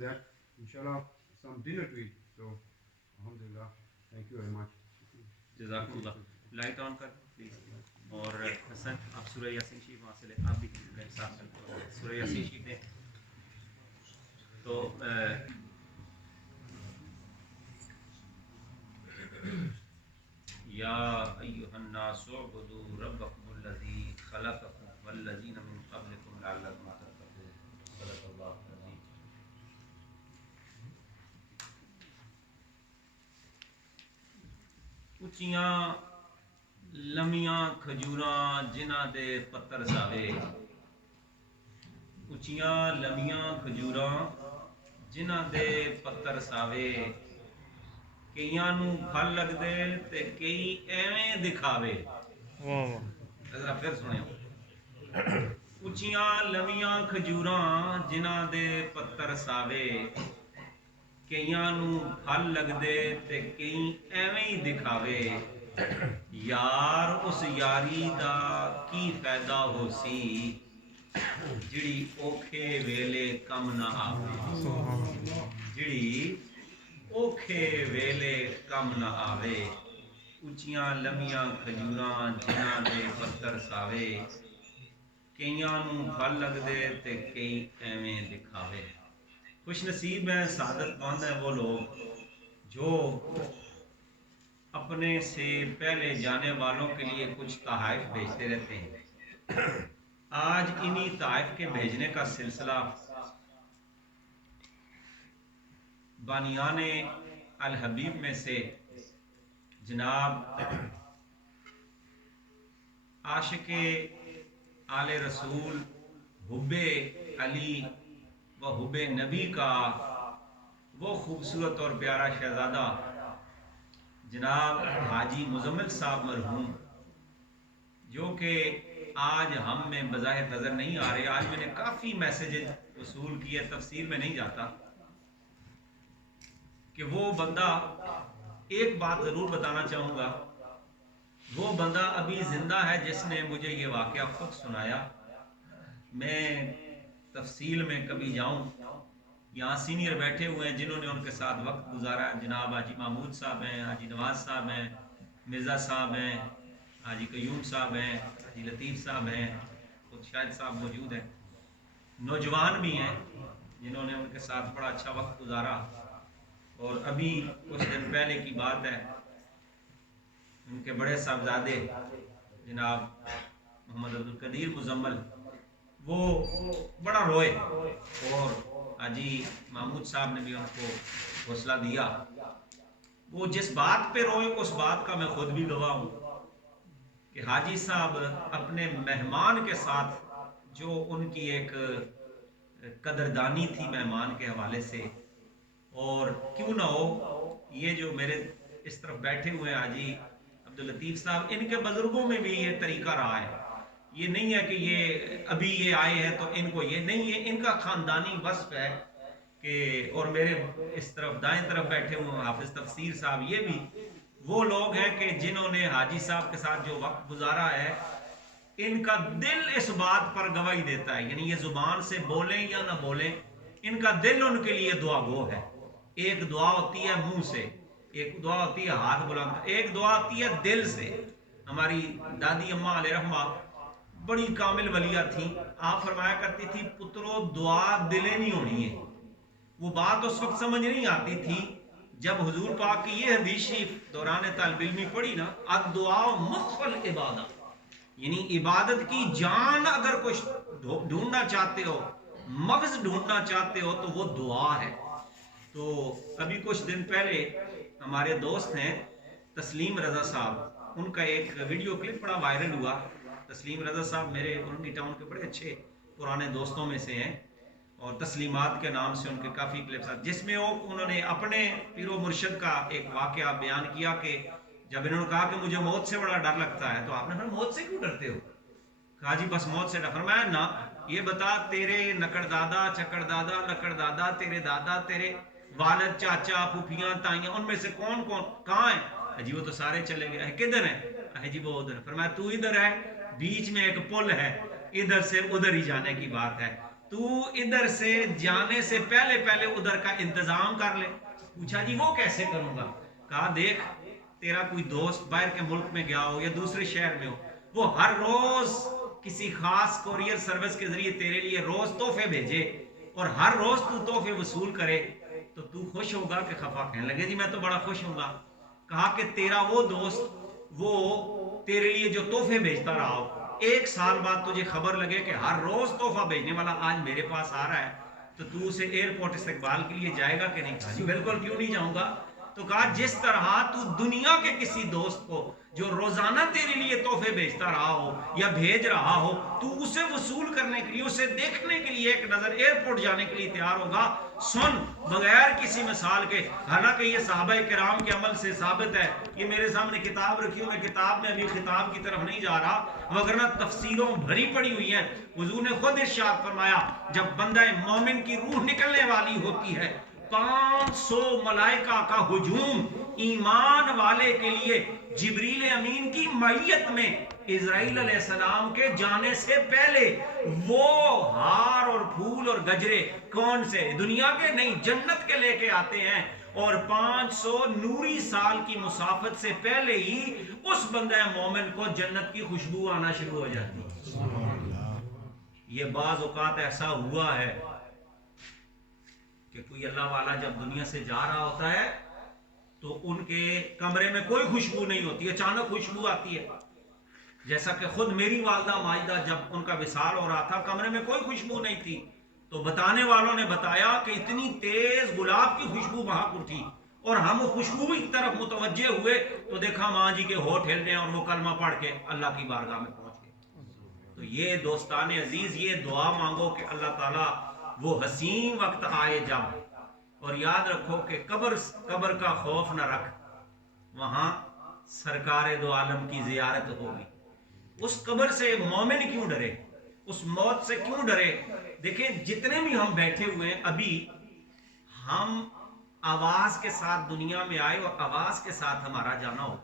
that, inshallah, some dinner to eat. So, alhamdulillah, thank you very much. جزاک اللہ. Light on کر please. اور حسن آپ سورہ یاسین شریف وہاں سے لے, آپ بھی میرے ساتھ سورہ یاسین شریف دیں. تو یا ایھا الناس اعبدوا ربکم الذی خلقکم والذین من قبلکم لعلکم تتقون. صدق اللہ العظیم. اچیاں لمیاں کھجوراں جنہ دے پتر ساوے, اچیاں لمیاں کھجوراں جنہ دے پتر ساوے, کئیاں نو پھل لگدے تے کئی ایویں دکھاوے. ذرا پھر سنیو. اچیاں لمیاں کھجوراں جنہ دے پتر ساوے, کئیاں نو پھل لگدے تے کئی ایویں ہی دکھاوے. یار اس یاری دا کی فائدہ ہو سی جڑی اوکھے ویلے کم نہ آوے. جڑی اوکھے ویلے کم نہ آوے. اچیاں لمیاں کھجوراں جنہ دے پتر ساوے, کئیاں نو پھل لگدے تے کئی ایویں دکھاوے. خوش نصیب ہیں, سعادت مند ہیں وہ لوگ جو اپنے سے پہلے جانے والوں کے لیے کچھ تحائف بھیجتے رہتے ہیں. آج انہی تحائف کے بھیجنے کا سلسلہ بانیان الحبیب میں سے جناب عاشق آل رسول حب علی و حب نبی کا وہ خوبصورت اور پیارا شہزادہ جناب حاجی مزمل صاحب مرحوم, جو کہ آج ہم میں بظاہر نظر نہیں آ رہے. آج میں نے کافی میسیجز وصول کیے, تفصیل میں نہیں جاتا, کہ وہ بندہ, ایک بات ضرور بتانا چاہوں گا, وہ بندہ ابھی زندہ ہے جس نے مجھے یہ واقعہ خود سنایا. میں تفصیل میں کبھی جاؤں, یہاں سینئر بیٹھے ہوئے ہیں جنہوں نے ان کے ساتھ وقت گزارا. جناب حاجی محمود صاحب ہیں, حاجی نواز صاحب ہیں, مرزا صاحب ہیں, حاجی قیوم صاحب ہیں, حاجی لطیف صاحب ہیں, خود شاہد صاحب موجود ہیں. نوجوان بھی ہیں جنہوں نے ان کے ساتھ بڑا اچھا وقت گزارا. اور ابھی کچھ دن پہلے کی بات ہے, ان کے بڑے صاحبزادے جناب محمد عبدالقدیر مزمل وہ بڑا روئے, اور حاجی محمود صاحب نے بھی ان کو حوصلہ دیا. وہ جس بات پہ روئے اس بات کا میں خود بھی گواہ ہوں, کہ حاجی صاحب اپنے مہمان کے ساتھ جو ان کی ایک قدردانی تھی مہمان کے حوالے سے, اور کیوں نہ ہو یہ جو میرے اس طرف بیٹھے ہوئے حاجی عبداللطیف صاحب, ان کے بزرگوں میں بھی یہ طریقہ رہا ہے. یہ نہیں ہے کہ یہ ابھی یہ آئے ہیں تو ان کو یہ نہیں ہے, ان کا خاندانی وصف ہے. کہ اور میرے اس طرف دائیں طرف بیٹھے ہوئے حافظ تفسیر صاحب, یہ بھی وہ لوگ ہیں کہ جنہوں نے حاجی صاحب کے ساتھ جو وقت گزارا ہے, ان کا دل اس بات پر گواہی دیتا ہے. یعنی یہ زبان سے بولیں یا نہ بولیں, ان کا دل ان کے لیے دعا گو ہے. ایک دعا ہوتی ہے منہ سے, ایک دعا ہوتی ہے ہاتھ بلند, ایک دعا ہوتی ہے دل سے. ہماری دادی اماں علیہ رحمہ بڑی کامل ولیہ تھیں, آپ فرمایا کرتی تھی پترو دعا دلیں نہیں ہونی ہے. وہ بات اس وقت سمجھ نہیں آتی تھی جب حضور پاک کی یہ حدیث شریف دوران طالب علمی پڑھی نا, الدعاء مخ العبادہ, یعنی عبادت کی جان اگر کچھ ڈھونڈنا چاہتے ہو, مغز ڈھونڈنا چاہتے ہو, تو وہ دعا ہے. تو ابھی کچھ دن پہلے ہمارے دوست ہیں تسلیم رضا صاحب, ان کا ایک ویڈیو کلپ بڑا وائرل ہوا. تسلیم رضا صاحب میرے اورنگی ٹاؤن کے بڑے اچھے پرانے دوستوں میں سے ہیں, اور تسلیمات کے نام سے ان کے کافی کلپس ہیں, جس میں انہوں نے اپنے پیر و مرشد کا ایک واقعہ بیان کیا. کہ جب انہوں نے کہا کہ مجھے موت سے بڑا ڈر لگتا ہے, تو آپ نے کہا موت سے کیوں ڈرتے ہو؟ کہا جی بس موت سے ڈر. فرمایا نا, یہ بتا تیرے نکڑ دادا, چکڑ دادا, لکڑ دادا, تیرے دادا, تیرے والد, چاچا, پھوپھیاں, تائیاں, ان میں سے کون کون کہاں ہیں؟ جی وہ تو سارے چلے گئے. کدھر ہیں؟ جی وہ ادھر. فرمایا تو ادھر ہے, بیچ میں ایک پل ہے, ادھر سے ادھر ہی جانے کی بات ہے. تو ادھر سے جانے سے پہلے پہلے ادھر کا انتظام کر لے. پوچھا جی وہ کیسے کروں گا؟ کہا دیکھ تیرا کوئی دوست باہر کے ملک میں گیا ہو یا دوسرے شہر میں ہو, وہ ہر روز کسی خاص کوریئر سروس کے ذریعے تیرے لیے روز تحفے بھیجے اور ہر روز تو تحفے وصول کرے تو خوش ہوگا کہ خفا؟ کہنے لگے جی میں تو بڑا خوش ہوں گا. کہا کہ تیرا وہ دوست وہ تیرے لیے جو تحفے بھیجتا رہا ہو, 1 سال بعد تجھے خبر لگے کہ ہر روز تحفہ بھیجنے والا آج میرے پاس آ رہا ہے, تو اسے ایئرپورٹ استقبال کے لیے جائے گا کہ نہیں؟ کہا جی بالکل, کیوں نہیں جاؤں گا. تو کہا جس طرح تو دنیا کے کسی دوست کو جو روزانہ تیرے لیے تحفے بھیجتا رہا ہو یا بھیج رہا ہو, تو اسے وصول کرنے کے لیے, اسے دیکھنے کے لیے ایک نظر ایئرپورٹ جانے کے لیے تیار ہوگا. سن بغیر کسی مثال کے, حالانکہ یہ صحابہ کرام کے عمل سے ثابت ہے, یہ میرے سامنے کتاب رکھی ہوں, میں کتاب میں ابھی خطاب کی طرف نہیں جا رہا, وگرنہ تفسیروں بھری پڑی ہوئی ہیں. حضور نے خود ارشاد فرمایا جب بندہ مومن کی روح نکلنے والی ہوتی ہے 500 ملائکہ کا ہجوم ایمان والے کے لیے جبریل امین کی معیت میں اسرائیل علیہ السلام کے جانے سے پہلے وہ ہار اور پھول اور گجرے کون سے؟ دنیا کے نہیں, جنت کے لے کے آتے ہیں, اور 500 نوری سال کی مسافت سے پہلے ہی اس بندہ مومن کو جنت کی خوشبو آنا شروع ہو جاتی ہے. یہ بعض اوقات ایسا ہوا ہے کہ کوئی اللہ والا جب دنیا سے جا رہا ہوتا ہے تو ان کے کمرے میں کوئی خوشبو نہیں ہوتی, اچانک خوشبو آتی ہے. جیسا کہ خود میری والدہ ماجدہ جب ان کا وصال ہو رہا تھا کمرے میں کوئی خوشبو نہیں تھی, تو بتانے والوں نے بتایا کہ اتنی تیز گلاب کی خوشبو وہاں اٹھی اور ہم خوشبو کی طرف متوجہ ہوئے تو دیکھا ماں جی کے ہونٹ ہل رہے ہیں اور وہ کلمہ پڑھ کے اللہ کی بارگاہ میں پہنچ گئے. تو یہ دوستان عزیز, یہ دعا مانگو کہ اللہ تعالیٰ وہ حسین وقت آئے جب, اور یاد رکھو کہ قبر کا خوف نہ رکھ, وہاں سرکار دو عالم کی زیارت ہوگی. اس قبر سے مومن کیوں ڈرے, اس موت سے کیوں ڈرے؟ دیکھیں جتنے بھی ہم بیٹھے ہوئے ہیں, ابھی ہم آواز کے ساتھ دنیا میں آئے اور آواز کے ساتھ ہمارا جانا ہو.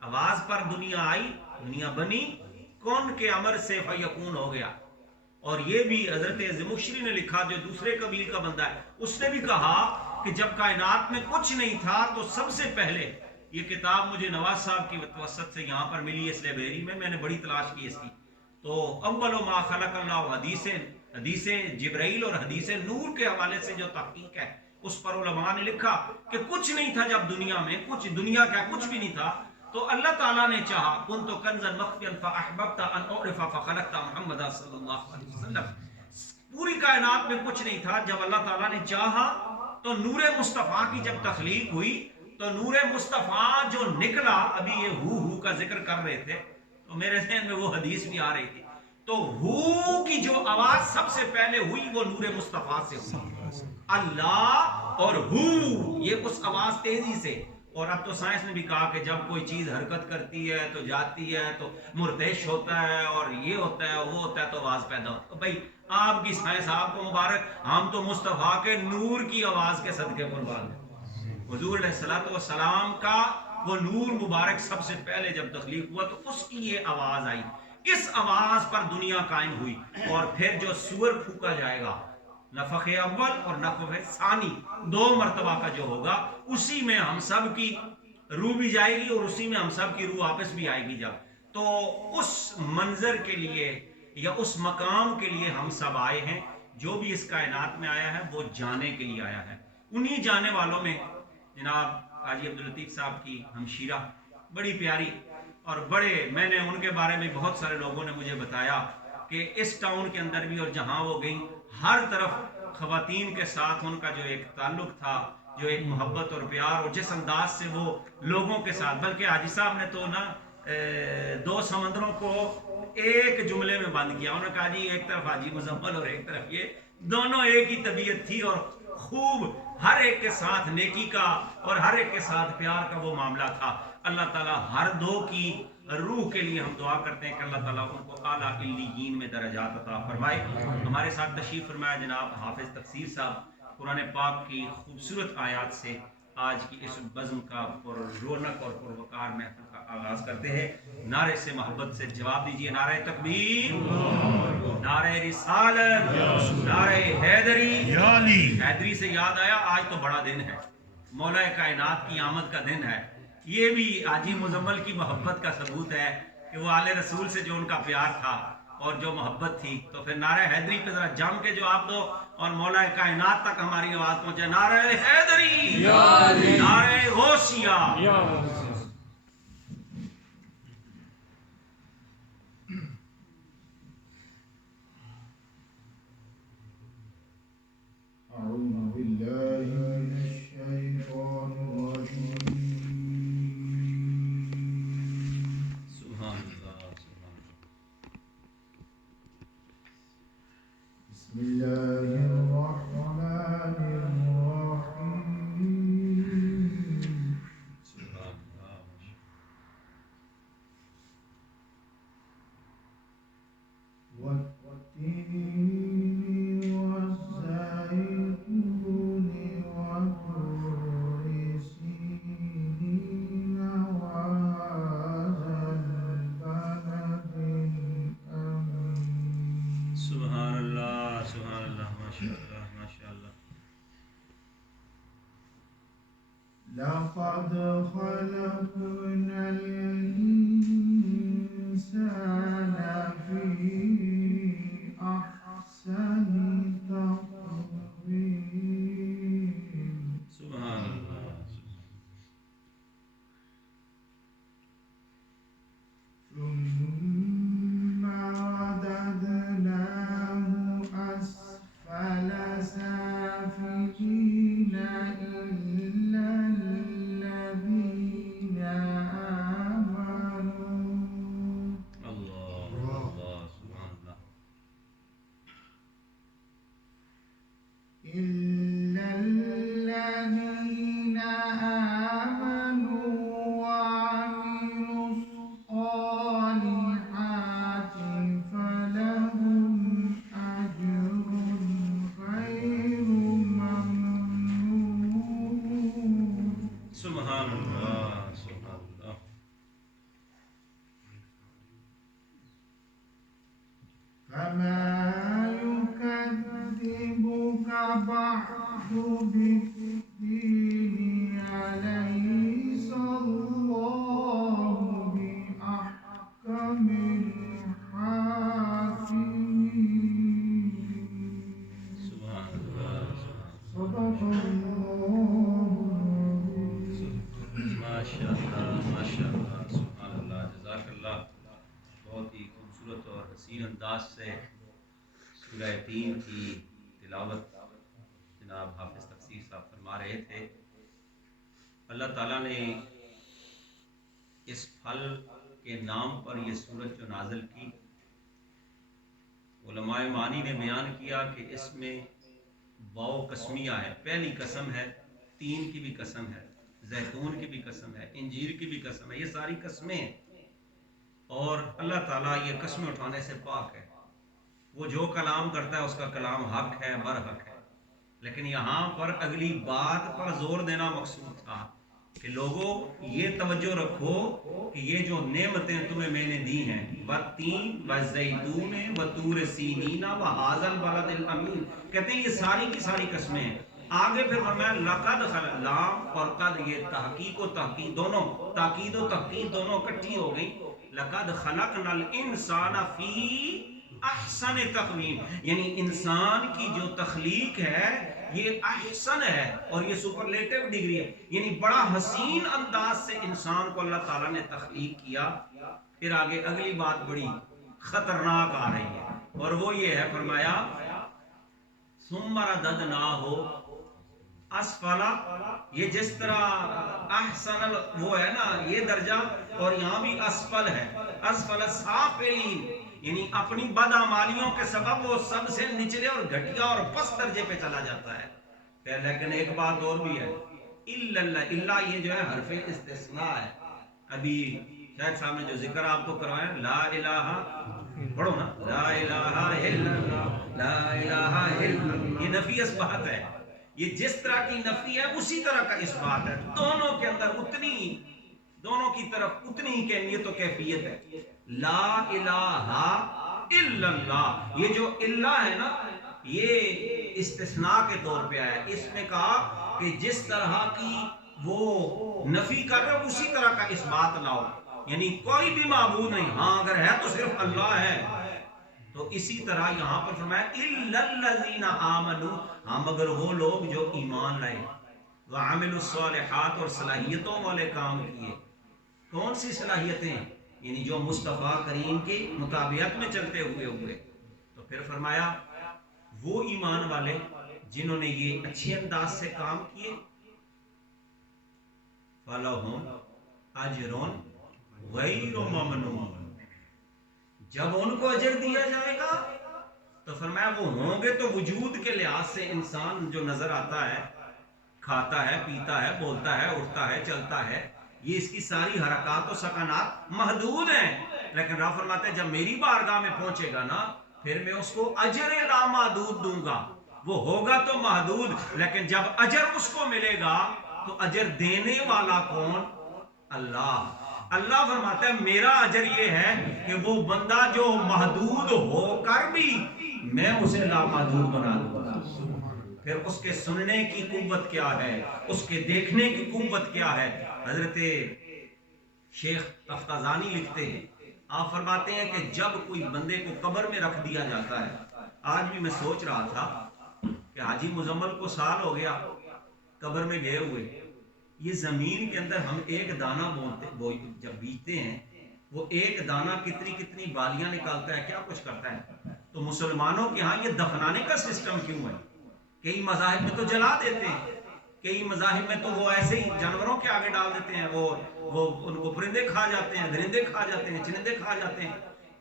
آواز پر دنیا آئی, دنیا بنی, کون کے امر سے فیکون ہو گیا. اور یہ بھی حضرت زمخشری نے لکھا جو دوسرے قبیل کا بندہ ہے, اس نے بھی کہا کہ جب کائنات میں کچھ نہیں تھا تو سب سے پہلے, یہ کتاب مجھے نواز صاحب کی وسط سے یہاں پر ملی اس لائبریری میں نے بڑی تلاش کی اس کی, تو اول ما خلق اللہ حدیث جبرائیل اور حدیث نور کے حوالے سے جو تحقیق ہے اس پر علماء نے لکھا کہ کچھ نہیں تھا جب دنیا میں, کچھ دنیا کا کچھ بھی نہیں تھا, تو اللہ تعالیٰ نے چاہا کنت کنزا مخفیا فاحببت ان اعرف فخلقت محمد صلی اللہ علیہ وسلم. پوری کائنات میں کچھ نہیں تھا, جب اللہ تعالیٰ نے چاہا تو نور مصطفیٰ کی جب تخلیق ہوئی تو نور مصطفیٰ جو نکلا, ابھی یہ ہو کا ذکر کر رہے تھے تو میرے ذہن میں وہ حدیث بھی آ رہی تھی, تو ہو کی جو آواز سب سے پہلے ہوئی وہ نور مصطفیٰ سے ہوئی. اللہ اور ہو, یہ اس آواز تیزی سے. اور اب تو سائنس نے بھی کہا کہ جب کوئی چیز حرکت کرتی ہے تو جاتی ہے تو مرتعش ہوتا ہے اور یہ ہوتا ہے وہ ہوتا ہے تو آواز پیدا ہوتا ہے. بھائی آپ کی سائنس آپ کو مبارک, ہم تو مصطفیٰ کے نور کی آواز کے صدقے قربان ہیں. حضور علیہ الصلوۃ والسلام کا وہ نور مبارک سب سے پہلے جب تخلیق ہوا تو اس کی یہ آواز آئی, اس آواز پر دنیا قائم ہوئی. اور پھر جو سور پھونکا جائے گا, نفخ اول اور نفخ ثانی, 2 مرتبہ کا جو ہوگا, اسی میں ہم سب کی روح بھی جائے گی اور اسی میں ہم سب کی روح واپس بھی آئے گی. جب تو اس منظر کے لیے یا اس مقام کے لیے ہم سب آئے ہیں. جو بھی اس کائنات میں آیا ہے وہ جانے کے لیے آیا ہے. انہی جانے والوں میں جناب حاجی عبداللطیف صاحب کی ہمشیرہ بڑی پیاری, اور بڑے, میں نے ان کے بارے میں بہت سارے لوگوں نے مجھے بتایا کہ اس ٹاؤن کے اندر بھی اور جہاں وہ گئیں ہر طرف خواتین کے ساتھ ان کا جو ایک تعلق تھا, جو ایک محبت اور پیار, اور جس انداز سے وہ لوگوں کے ساتھ, بلکہ حاجی صاحب نے تو نا 2 سمندروں کو ایک جملے میں بند کیا. انہوں نے کہا جی ایک طرف حاجی مزمل اور ایک طرف یہ, دونوں ایک ہی طبیعت تھی اور خوب ہر ایک کے ساتھ نیکی کا اور ہر ایک کے ساتھ پیار کا وہ معاملہ تھا. اللہ تعالیٰ ہر 2 کی روح کے لیے ہم دعا کرتے ہیں کہ اللہ تعالیٰ ان کو اعلیٰ علیین میں درجات عطا فرمائے. ہمارے ساتھ تشریف فرمایا جناب حافظ تفسیر صاحب, قرآن پاک کی خوبصورت آیات سے آج کی اس بزم کا پر رونق اور پروقار محفل کا آغاز کرتے ہیں۔ نعرے سے محبت سے جواب دیجئے، نعرہ تکبیر، نعرہ رسالت، نعرہ حیدری۔ حیدری سے یاد آیا، آج تو بڑا دن ہے، مولا کائنات کی آمد کا دن ہے۔ یہ بھی حاجی مزمل کی محبت کا ثبوت ہے کہ وہ آل رسول سے جو ان کا پیار تھا اور جو محبت تھی۔ تو پھر نعرہ حیدری پہ ذرا جم کے جواب دو اور مولا کائنات تک ہماری آواز پہنچے۔ نعرہ حیدری، نعرہ غوثیہ۔ أعوذ بالله من الشيطان الرجيم. سبحان اللہ، سبحان اللہ۔ بسم الله الرحمن الرحيم. سبحان اللہ۔ والتين والزيتون وطور سينين وهذا البلد الأمين. سبحان اللہ، سبحان اللہ، ماشاء اللہ، ماشاء اللہ۔ لقد خلقنا الإنسان في أحسن تقويم. سبحان اللہ، ثم رددناه أسفل سافلين إلا الذين آمنوا اللہ، اللہ، سبحان اللہ۔ إلا الذين آمنوا وعملوا الصالحات فلهم أجر غير ممنون. سبحان اللہ، سبحان اللہ۔ فما يكذبك بعد بالدين أليس الله بأحكم الحاكمين. سبحان اللہ، صدق الله العظيم. ماشاء اللہ، ماشاء اللہ، سبحان اللہ، جزاک اللہ۔ بہت ہی خوبصورت اور حسین انداز سے سورہ تین کی تلاوت جناب حافظ تفسیر صاحب فرما رہے تھے۔ اللہ تعالیٰ نے اس پھل کے نام پر یہ سورت جو نازل کی، علماء معنی نے بیان کیا کہ اس میں واو قسمیہ ہے، پہلی قسم ہے، تین کی بھی قسم ہے، زیتون کی بھی قسم ہے، انجیر کی بھی قسم ہے، یہ ساری قسمیں ہیں۔ اور اللہ تعالیٰ یہ قسمیں اٹھانے سے پاک ہے، وہ جو کلام کرتا ہے اس کا کلام حق ہے، برحق ہے۔ لیکن یہاں پر اگلی بات پر زور دینا مقصود تھا کہ لوگوں یہ توجہ رکھو کہ یہ جو نعمتیں تمہیں میں نے دی ہیں، والتین والزیتون وطور سینین وہذا البلد الامین، کہتے ہیں یہ ساری کی ساری قسمیں ہیں۔ آگے پھر فرمایا لقد لام اور قد، یہ تحقیق و تحقیق دونوں، تاکید و تحقیق دونوں اکٹھی ہو گئی۔ لقد خلقنا الانسان فی احسن تقویم، یعنی انسان کی جو تخلیق ہے یہ احسن ہے اور یہ سپرلیٹو ڈگری ہے، یعنی بڑا حسین انداز سے انسان کو اللہ تعالیٰ نے تخلیق کیا۔ پھر آگے اگلی بات بڑی خطرناک آ رہی ہے اور وہ یہ ہے، فرمایا ثم رددناہ اسفلا، یہ جس طرح احسن وہ ہے نا یہ درجہ، اور یہاں بھی اسفل ہے، اسفل سافلین، یعنی اپنی بدعمالیوں کے سبب وہ سب سے نچلے اور گھٹیا اور پست درجے پہ چلا جاتا ہے۔ لیکن ایک بات اور بھی ہے، الا یہ جو ہے حرف استثناء ہے۔ ابھی شاید صاحب نے جو ذکر آپ کو کروایا، لا الہ، پڑھو نا، لا الہ الا اللہ، لا الہ الا اللہ، یہ نفی اصبحت ہے، یہ جس طرح کی نفی ہے اسی طرح کا اس بات ہے، دونوں کے اندر دونوں کی طرف اتنی ہی کیفیت و کیفیت ہے. لا الہ الا اللہ، یہ جو اللہ ہے نا یہ استثناء کے طور پہ آیا. اس میں کہا کہ جس طرح کی وہ نفی کر رہے اسی طرح کا اس بات لاؤ، یعنی کوئی بھی معبود نہیں، ہاں اگر ہے تو صرف اللہ ہے. تو اسی طرح یہاں پر فرمایا الا الذین آمنوا، ہاں مگر وہ لوگ جو ایمان لائے، وعملوا الصالحات اور صلاحیتوں والے کام کیے. کون سی صلاحیتیں؟ یعنی جو مصطفیٰ کریم کی مطابقت میں چلتے ہوئے. تو پھر فرمایا وہ ایمان والے جنہوں نے یہ اچھے انداز سے کام کیے، فَلَهُمْ أَجْرٌ غَيْرُ مَمْنُونٍ، جب ان کو اجر دیا جائے گا تو فرمایا وہ ہوں گے تو وجود کے لحاظ سے انسان جو نظر آتا ہے، کھاتا ہے، پیتا ہے، بولتا ہے، اٹھتا ہے، چلتا ہے، یہ اس کی ساری حرکات و سکنات محدود ہیں. لیکن رب فرماتے ہیں جب میری بارگاہ میں پہنچے گا نا پھر میں اس کو اجر لامحدود دوں گا. وہ ہوگا تو محدود، لیکن جب اجر اس کو ملے گا تو اجر دینے والا کون؟ اللہ. اللہ فرماتا ہے میرا اجر یہ ہے کہ وہ بندہ جو محدود ہو کر بھی میں اسے لامحدود بنا دوں گا. پھر اس کے سننے کی قوت کیا ہے، اس کے دیکھنے کی قوت کیا ہے. حضرت شیخ تفتازانی لکھتے ہیں، آپ فرماتے ہیں کہ جب کوئی بندے کو قبر میں رکھ دیا جاتا ہے، آج بھی میں سوچ رہا تھا کہ حاجی مزمل کو سال ہو گیا قبر میں گئے ہوئے، یہ زمین کے اندر ہم ایک دانہ جب بیجتے ہیں وہ ایک دانہ کتنی بالیاں نکالتا ہے، کیا کچھ کرتا ہے. تو مسلمانوں کے ہاں یہ دفنانے کا سسٹم کیوں ہے؟ کئی مذاہب میں تو جلا دیتے ہیں، کئی مذاہب میں تو وہ ایسے ہی جانوروں کے آگے ڈال دیتے ہیں، وہ ان کو پرندے کھا جاتے ہیں، درندے کھا جاتے ہیں، چرندے کھا جاتے ہیں.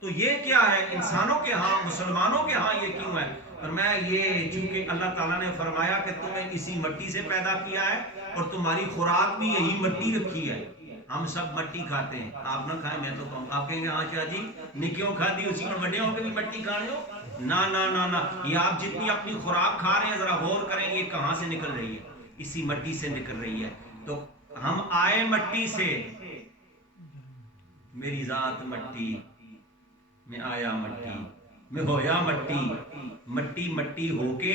تو یہ کیا ہے انسانوں کے ہاں، مسلمانوں کے ہاں یہ کیوں ہے؟ فرمایا یہ چونکہ اللہ تعالیٰ نے فرمایا کہ تمہیں اسی مٹی سے پیدا کیا ہے اور تمہاری خوراک بھی یہی مٹی رکھی ہے. ہم سب مٹی کھاتے ہیں، آپ نہ کھائیں میں تو کہوں. آپ کہیں گے ہاں کیا جی نکیوں کھا دی اسی میں بڑے ہو کے بھی مٹی کھانے ہو؟ نہ نہ نہ نہ، یہ آپ جتنی اپنی خوراک کھا رہے ہیں ذرا غور کریں یہ کہاں سے نکل رہی ہے؟ اسی مٹی سے نکل رہی ہے. تو ہم آئے مٹی سے، میری ذات مٹی میں آیا مٹی میں ہویا مٹی، مٹی مٹی ہو کے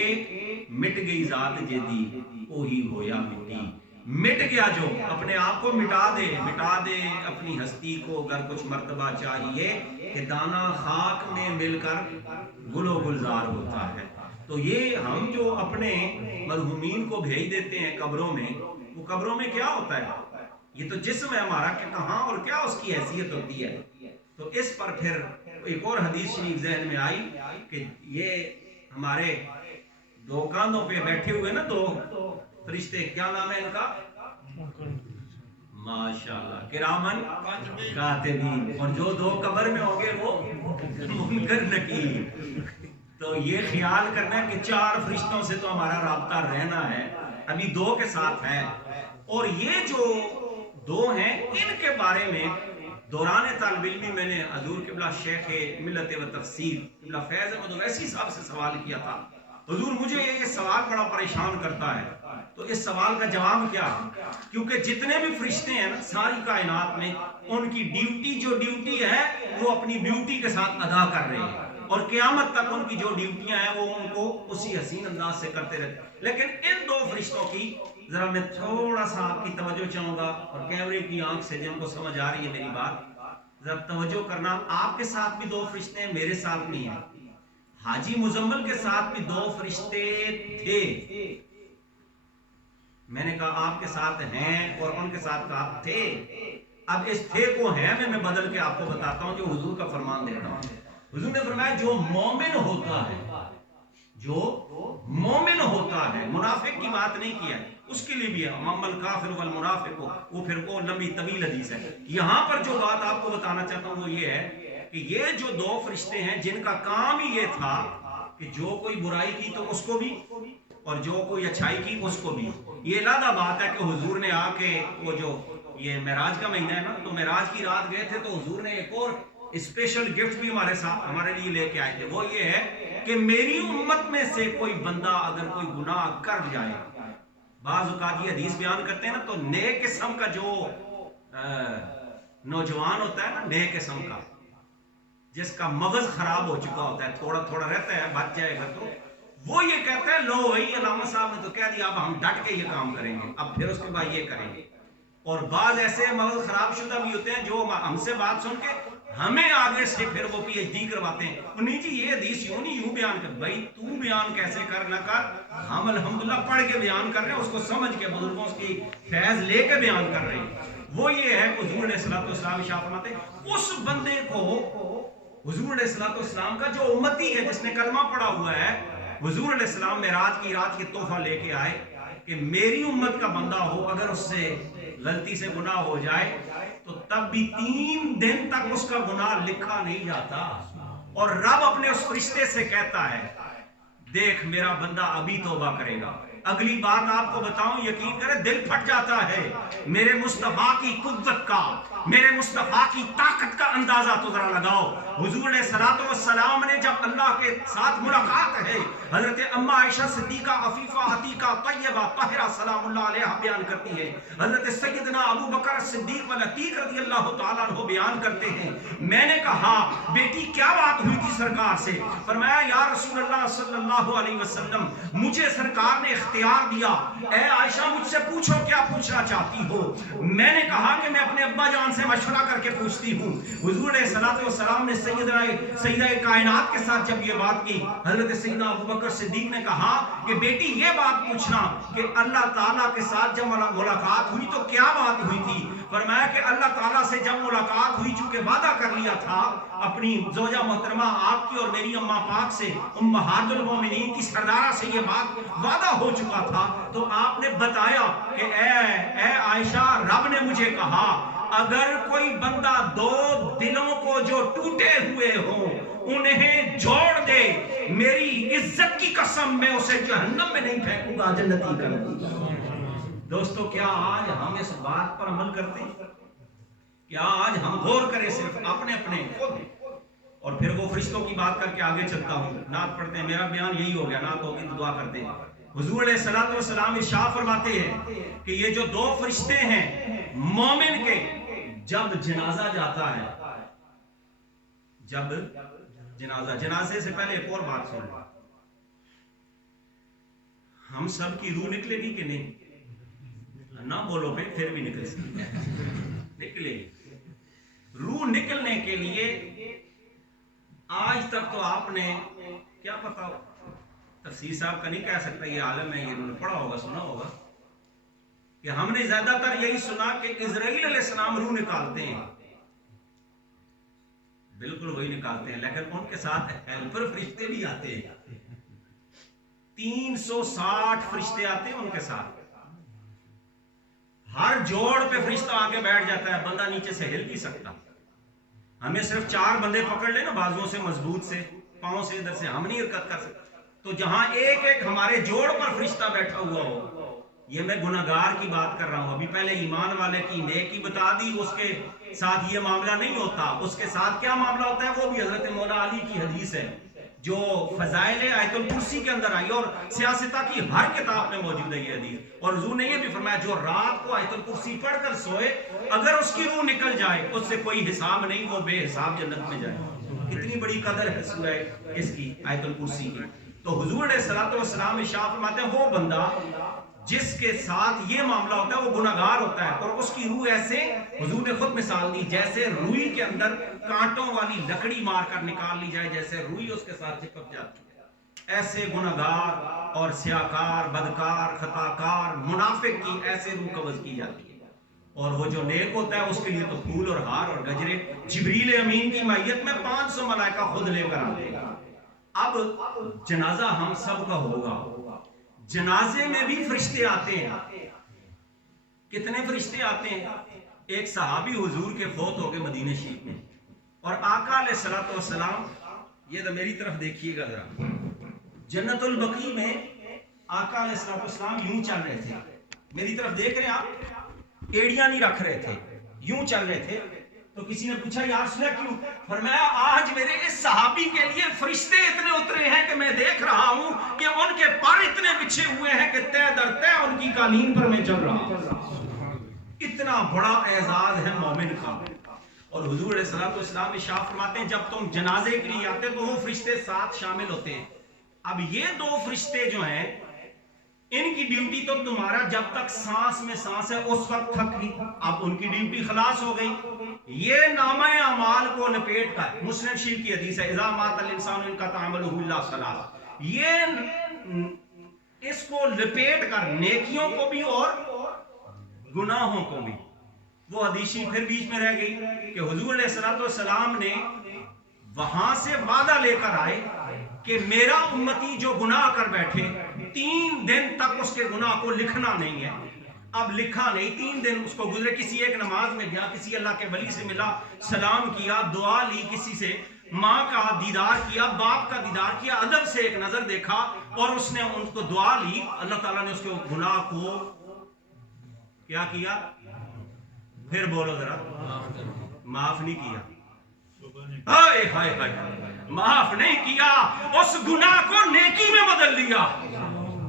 مٹ گئی ذات جیدی وہی ہویا مٹی. مٹ گیا جو اپنے آپ کو مٹا دے اپنی ہستی کو. اگر کچھ مرتبہ چاہیے کہ دانہ خاک میں مل کر گل و گلزار ہوتا ہے. تو یہ ہم جو اپنے مرحومین کو بھیج دیتے ہیں قبروں میں، وہ قبروں میں کیا ہوتا ہے؟ یہ تو جسم ہے ہمارا کہ کہاں اور کیا اس کی حیثیت ہوتی ہے. تو اس پر پھر ایک اور حدیث شریف ذہن میں آئی کہ یہ ہمارے دو کاندھوں پہ بیٹھے ہوئے نا دو فرشتے، کیا نام ہے ان کا؟ ماشاءاللہ کرامن کاتبین. اور جو دو قبر میں ہوں گے وہ منکر نکیر. تو یہ خیال کرنا ہے کہ 4 فرشتوں سے تو ہمارا رابطہ رہنا ہے، ابھی 2 کے ساتھ ہے. اور یہ جو 2 ہیں ان کے بارے میں دوران طالب علمی میں نے حضور قبلہ شیخ ملت و تفسیر قبلہ فیض احمد اویسی صاحب سے سوال کیا تھا، حضور مجھے یہ سوال بڑا پریشان کرتا ہے. تو اس سوال کا جواب کیا ہے؟ کیونکہ جتنے بھی فرشتے ہیں نا ساری کائنات میں، ان کی ڈیوٹی ہے وہ اپنی بیوٹی کے ساتھ ادا کر رہے ہیں، اور قیامت تک ان کی جو ڈیوٹیاں ہیں وہ ان کو اسی حسین انداز سے کرتے رہتے. لیکن ان 2 فرشتوں کی ذرا میں تھوڑا سا آپ کی توجہ چاہوں گا، اور کیمرے کی آنکھ سے جن کو سمجھ آ رہی ہے میری بات ذرا توجہ کرنا. آپ کے ساتھ بھی 2 فرشتے ہیں، میرے ساتھ نہیں ہیں. حاجی مزمل کے ساتھ بھی 2 فرشتے تھے. میں نے کہا آپ کے ساتھ ہیں اور ان کے ساتھ کہا تھے. اب اس تھے کو ہیں میں بدل کے آپ کو بتاتا ہوں جو حضور کا فرمان دیتا ہوں. حضور نے فرمایا جو مومن ہوتا ہے، منافق کی بات نہیں کیا ہے، اس کے لیے بھی ہے ممن کافر والمنافق، وہ پھر وہ لمبی طویل حدیث ہے. یہاں پر جو بات آپ کو بتانا چاہتا ہوں وہ یہ ہے کہ یہ جو 2 فرشتے ہیں جن کا کام ہی یہ تھا کہ جو کوئی برائی کی تو اس کو بھی اور جو کوئی اچھائی کی اس کو بھی. یہ علیحدہ بات ہے کہ حضور نے آ کے وہ جو یہ معراج کا مہینہ ہے نا، تو معراج کی رات گئے تھے تو حضور نے ایک اور اسپیشل گفٹ بھی ہمارے لیے لے کے آئے تھے. وہ یہ ہے کہ میری امت میں سے کوئی بندہ اگر کوئی گناہ کر جائے، بعض اوقات یہ حدیث بیان کرتے ہیں نا، تو نیک قسم کا جو نوجوان ہوتا ہے نا، نیک قسم کا جس کا مغز خراب ہو چکا ہوتا ہے، تھوڑا تھوڑا رہتا ہے، بچ جائے گا تو وہ یہ کہتا ہے لو بھائی علامہ صاحب نے تو کہہ دیا، اب ہم ڈٹ کے یہ کام کریں گے، اب پھر اس کے بعد یہ کریں گے۔ اور بعض ایسے مغز خراب شدہ بھی ہوتے ہیں جو ہم سے بات سن کے ہمیں آگے سے پھر وہ پی ایچ ڈی کرواتے ہیں، نہیں جی یہ حدیث یوں نہیں، یوں بیان کر۔ بھائی تو بیان کیسے کر نہ کر، ہم الحمدللہ پڑھ کے بیان کر رہے ہیں، اس کو سمجھ کے بزرگوں کی فیض لے کے بیان کر رہے ہیں۔ وہ یہ ہے کہ حضور علیہ الصلوۃ والسلام ارشاد فرماتے ہیں اس بندے کو، حضور علیہ الصلوۃ والسلام کا جو امتی ہے جس نے کلمہ پڑھا ہوا ہے، حضور علیہ السلام معراج کی رات یہ تحفہ لے کے آئے کہ میری امت کا بندہ ہو، اگر اس سے غلطی سے گناہ ہو جائے تو تب بھی 3 دن تک اس کا گناہ لکھا نہیں جاتا، اور رب اپنے اس فرشتے سے کہتا ہے دیکھ میرا بندہ ابھی توبہ کرے گا۔ اگلی بات آپ کو بتاؤں، یقین کرے دل پھٹ جاتا ہے میرے مصطفیٰ کی قوت کا، میرے مصطفیٰ کی طاقت کا اندازہ تو ذرا لگاؤ۔ حضور علیہ الصلوۃ والسلام نے جب اللہ کے ساتھ ملاقات ہے، حضرت اما عائشہ صدیقہ عفیفہ عتیقہ طیبہ طاہرہ سلام اللہ علیہ بیان کرتی ہے، حضرت سیدنا ابو بکر صدیق والعتیق رضی اللہ تعالیٰ عنہ بیان کرتے ہیں، میں نے کہا بیٹی کیا بات ہوئی تھی سرکار سے؟ فرمایا یا رسول اللہ صلی اللہ علیہ وسلم مجھے سرکار نے اختیار دیا، اے عائشہ مجھ سے پوچھو کیا پوچھنا چاہتی ہو۔ میں نے کہا کہ میں اپنے ابا جان سے مشورہ کر کے پوچھتی ہوں۔ حضور علیہ الصلوۃ والسلام نے سیدہ کائنات کے ساتھ جب یہ بات کی، حضرت سیدنا ابو بکر صدیق نے کہا کہ بیٹی یہ بات پوچھنا کہ اللہ تعالیٰ کے ساتھ جب ملاقات ہوئی تو کیا بات ہوئی تھی؟ فرمایا کہ اللہ تعالیٰ سے جب ملاقات ہوئی، چونکہ وعدہ کر لیا تھا اپنی زوجہ محترمہ آپ کی اور میری اماں پاک سے، امہات المومنین کی سردارہ سے یہ بات وعدہ ہو چکا تھا، تو آپ نے بتایا کہ اے عائشہ رب نے مجھے کہا اگر کوئی بندہ 2 دلوں کو جو ٹوٹے ہوئے ہوں انہیں جوڑ دے، میری عزت کی قسم میں اسے جہنم میں نہیں پھینکوں گا، جنتی کر دوں گا۔ دوستو کیا آج ہم اس بات پر عمل کرتے ہیں؟ کیا آج ہم غور کریں صرف اپنے خود؟ اور پھر وہ فرشتوں کی بات کر کے آگے چلتا ہوں، نعت پڑھتے ہیں، میرا بیان یہی ہو گیا، نعت ہوگی تو دعا کرتے ہیں۔ حضور علیہ الصلوۃ والسلام ارشاد فرماتے ہیں کہ یہ جو 2 فرشتے ہیں مومن کے، جب جنازہ جاتا ہے، جب جنازے سے پہلے ایک اور بات سن لو، ہم سب کی روح نکلے گی کہ نہیں؟ نہ بولو پہ پھر بھی نکل سکتی نکلے گی۔ روح نکلنے کے لیے آج تک تو آپ نے کیا پتا، تفسیر صاحب کا نہیں کہہ سکتا، یہ عالم ہے، یہ انہوں نے پڑھا ہوگا سنا ہوگا کہ ہم نے زیادہ تر یہی سنا کہ اسرائیل علیہ السلام روح نکالتے ہیں، بالکل وہی نکالتے ہیں، لیکن ان کے ساتھ ہیلپر فرشتے بھی آتے ہیں، 360 فرشتے آتے ہیں ان کے ساتھ، ہر جوڑ پہ فرشتہ آ کے بیٹھ جاتا ہے، بندہ نیچے سے ہل نہیں سکتا۔ ہمیں صرف 4 بندے پکڑ لیں نا بازوؤں سے، مضبوط سے، پاؤں سے، ادھر سے، ہم نہیں حرکت کر سکتے، تو جہاں ایک ہمارے جوڑ پر فرشتہ بیٹھا ہوا ہو۔ یہ میں گناہگار کی بات کر رہا ہوں، ابھی پہلے ایمان والے کی نیکی بتا دی، اس کے ساتھ یہ معاملہ نہیں ہوتا، اس کے ساتھ کیا معاملہ ہوتا ہے وہ بھی حضرت مولا علی کی حدیث ہے جو فضائل آیت الکرسی کے اندر آئی، اور سیاستہ کی ہر کتاب میں موجود ہے یہ حدیث، اور حضور نے یہ بھی فرمایا جو رات کو آیت الکرسی پڑھ کر سوئے اگر اس کی روح نکل جائے اس سے کوئی حساب نہیں، وہ بے حساب جنت میں جائے۔ کتنی بڑی قدر ہے سورہ اس کی آیت الکرسی کی۔ تو حضور علیہ الصلوۃ والسلام ارشاد فرماتے ہیں وہ بندہ جس کے ساتھ یہ معاملہ ہوتا ہے وہ گناہگار ہوتا ہے، اور اس کی روح ایسے، حضور نے خود مثال دی، جیسے روئی کے اندر کانٹوں والی لکڑی مار کر نکال لی جائے، جیسے روئی اس کے ساتھ چپک جاتی ہے، ایسے گناہگار اور سیاکار، بدکار، خطاکار، منافق کی ایسے روح قبض کی جاتی ہے، اور وہ جو نیک ہوتا ہے اس کے لیے تو پھول اور ہار اور گجرے جبریل امین کی معیت میں 500 ملائکہ خود لے کر آتے ہیں۔ اب جنازہ ہم سب کا ہوگا، جنازے میں بھی فرشتے آتے ہیں، کتنے فرشتے آتے ہیں؟ ایک صحابی حضور کے فوت ہو گئے مدینہ شریف میں، اور آقا علیہ الصلوۃ والسلام، یہ تو میری طرف دیکھیے گا ذرا، جنت البقیع میں آقا علیہ الصلوۃ والسلام یوں چل رہے تھے، میری طرف دیکھ رہے ہیں آپ، ایڑیاں نہیں رکھ رہے تھے، یوں چل رہے تھے، تو کسی نے پوچھا یا رسول اللہ کیوں؟ فرمایا آج میرے اس صحابی کے لیے فرشتے اتنے اترے ہیں کہ میں دیکھ رہا ہوں کہ ان کے پر اتنے بچھے ہوئے ہیں کہ تے در تے ان کی قالین پر میں چل رہا ہوں. اتنا بڑا اعزاز ہے مومن کا. اور حضور علیہ الصلوۃ والسلام ارشاد فرماتے ہیں جب تم جنازے کے لیے آتے تو وہ فرشتے ساتھ شامل ہوتے ہیں. اب یہ دو فرشتے جو ہیں ان کی ڈیوٹی تو تمہارا جب تک سانس میں سانس ہے اس وقت تک ہی. اب ان کی ڈیوٹی خلاص ہو گئی. یہ نامہ اعمال کو لپیٹ کر مسلم شریف کی حدیث ہے اذا مات الانسان انقطع عملہ الا ثلاث، یہ اس کو لپیٹ کر نیکیوں کو بھی اور گناہوں کو بھی. وہ حدیث پھر بیچ میں رہ گئی کہ حضور علیہ الصلوۃ والسلام نے وہاں سے وعدہ لے کر آئے کہ میرا امتی جو گناہ کر بیٹھے 3 دن تک اس کے گناہ کو لکھنا نہیں ہے. اب لکھا نہیں، 3 دن اس کو گزرے. کسی ایک نماز میں گیا، کسی اللہ کے ولی سے ملا، سلام کیا، دعا لی، کسی سے ماں کا دیدار کیا، باپ کا دیدار کیا، ادب سے ایک نظر دیکھا اور اس نے ان کو دعا لی. اللہ تعالیٰ نے اس کے گناہ کو کیا کیا؟ پھر بولو ذرا، معاف نہیں کیا. ہائے ہائے ہائے، معاف نہیں کیا، اس گناہ کو نیکی میں بدل دیا.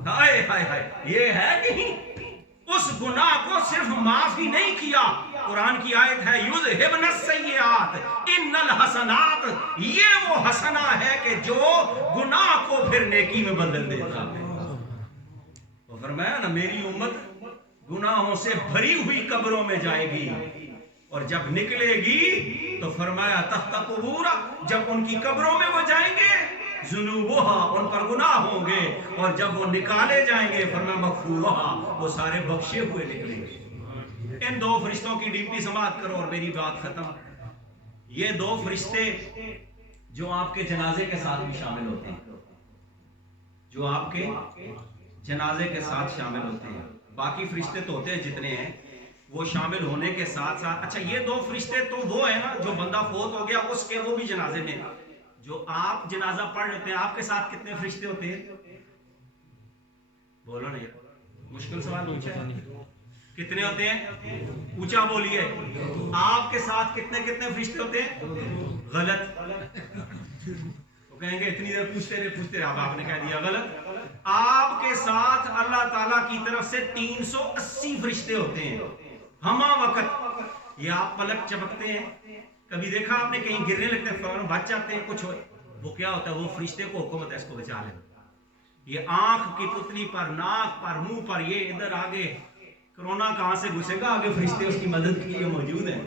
ہائے ہائے ہائے، یہ ہے کہ اس گناہ کو صرف معاف ہی نہیں کیا. قرآن کی آیت ہے یذہبن السیئات ان الحسنات، یہ وہ حسنہ ہے کہ جو گناہ کو پھر نیکی میں بدل دیتا ہے. تو فرمایا نا میری امت گناہوں سے بھری ہوئی قبروں میں جائے گی اور جب نکلے گی تو فرمایا تحت قبور، جب ان کی قبروں میں وہ جائیں گے ذنوبہا، ان پر گناہ ہوں گے، اور جب وہ نکالے جائیں گے فرمایا مغفورہا، وہ سارے بخشے ہوئے نکلیں گے. ان 2 فرشتوں کی ڈیوٹی سماعت کرو اور میری بات ختم. یہ 2 فرشتے جو آپ کے جنازے کے ساتھ بھی شامل ہوتے ہیں، جو آپ کے جنازے کے ساتھ شامل ہوتے ہیں. باقی فرشتے تو ہوتے ہیں جتنے ہیں وہ شامل ہونے کے ساتھ ساتھ. اچھا یہ 2 فرشتے تو وہ ہیں نا جو بندہ فوت ہو گیا اس کے وہ بھی جنازے میں. جو آپ جنازہ پڑھ لیتے ہیں آپ کے ساتھ کتنے فرشتے ہوتے ہیں؟ بولو نہیں، مشکل سوال پوچھا. کتنے ہوتے ہیں؟ اونچا بولیے. آپ کے ساتھ کتنے فرشتے ہوتے ہیں؟ غلط. وہ کہیں گے اتنی دیر پوچھتے رہے اب آپ نے کہہ دیا غلط. آپ کے ساتھ اللہ تعالیٰ کی طرف سے 380 فرشتے ہوتے ہیں ہمہ وقت. یہ آپ پلک چمکتے ہیں، کبھی دیکھا آپ نے کہیں گرنے لگتے ہیں فوراً بچ جاتے ہیں کچھ وہ کیا ہوتا ہے؟ وہ فرشتے کو حکم ہوتا ہے اس کو بچا لیں. یہ آنکھ کی پتلی پر، ناک پر، منہ پر، یہ ادھر آگے کرونا کہاں سے گھسے گا، آگے فرشتے اس کی مدد کے لیے موجود ہیں.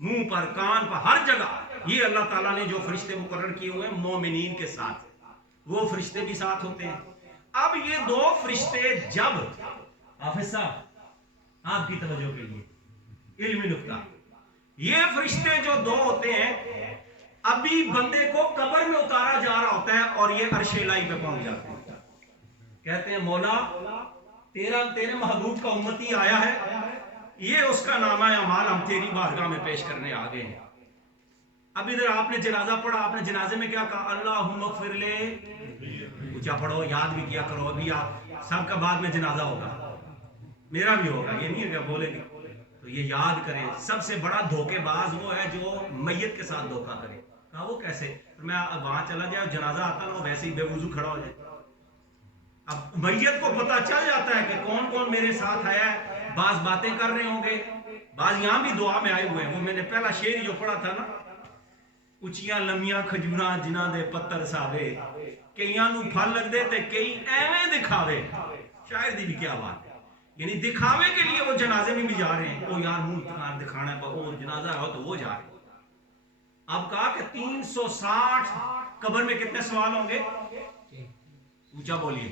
منہ پر، کان پر، ہر جگہ یہ اللہ تعالیٰ نے جو فرشتے مقرر کیے ہوئے ہیں مومنین کے ساتھ، وہ فرشتے بھی ساتھ ہوتے ہیں. اب یہ 2 فرشتے جب حافظ صاحب آپ کی توجہ کے لیے علمی نکتہ، یہ فرشتے جو 2 ہوتے ہیں ابھی بندے کو قبر میں اتارا جا رہا ہوتا ہے اور یہ عرش الہی پہ پہنچ جاتے ہیں. کہتے ہیں مولا تیرے محبوب کا امتی آیا ہے، یہ اس کا نامہ اعمال ہم تیری بارگاہ میں پیش کرنے آ گئے ہیں. اب ادھر آپ نے جنازہ پڑھا، آپ نے جنازے میں کیا کہا؟ اللہم اغفر لے. اونچا پڑھو، یاد بھی کیا کرو. ابھی آپ سب کا بعد میں جنازہ ہوگا، میرا بھی ہوگا، یہ نہیں ہے کہ بولے گے تو یہ یاد کریں. سب سے بڑا دھوکے باز وہ ہے جو میت کے ساتھ دھوکا کرے. کہا وہ کیسے؟ میں وہاں چلا جائے جنازہ آتا نا وہ ویسے ہی بے وضو کھڑا ہو جائے. اب میت کو پتا چل جاتا ہے کہ کون کون میرے ساتھ آیا ہے، بعض باتیں کر رہے ہوں گے، بعض یہاں بھی دعا میں آئے ہوئے ہیں. وہ میں نے پہلا شعر جو پڑھا تھا نا، اچیاں لمیاں کھجوراں جنہ دے پتر ساوے، کئیاں نو پھل لگ دے تے کئی ایویں دکھاوے. شاعر دی بھی کیا بات ہے، یعنی دکھاوے کے لیے وہ جنازے میں بھی جا رہے ہیں. وہ یار منہ دکھانا ہے، وہ جنازہ ہو تو وہ جا رہے ہیں. اب کہا کہ 360 قبر میں کتنے سوال ہوں گے؟ اونچا بولیے.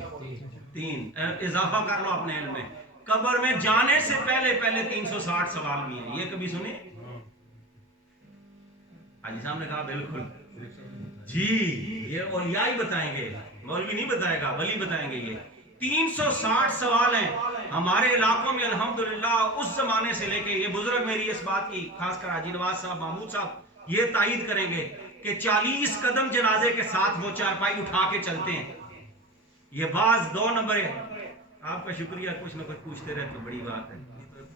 3 اضافہ کر لو اپنے علم میں. قبر میں جانے سے پہلے 360 سوال بھی ہیں. یہ کبھی سنے؟ حاجی صاحب نے کہا بالکل جی، یہ اولیاء ہی بتائیں گے، مولوی نہیں بتائے گا، ولی بتائیں گے. یہ 360 سوال ہیں. ہمارے علاقوں میں الحمدللہ اس زمانے سے لے کے یہ بزرگ میری اس بات کی خاص کر حاجی نواز صاحب، محمود صاحب یہ تائید کریں گے کہ 40 قدم جنازے کے ساتھ وہ چارپائی اٹھا کے چلتے ہیں. یہ بعض 2 نمبر ہے. آپ کا شکریہ، کچھ نہ کچھ پوچھتے رہتے، بڑی بات ہے.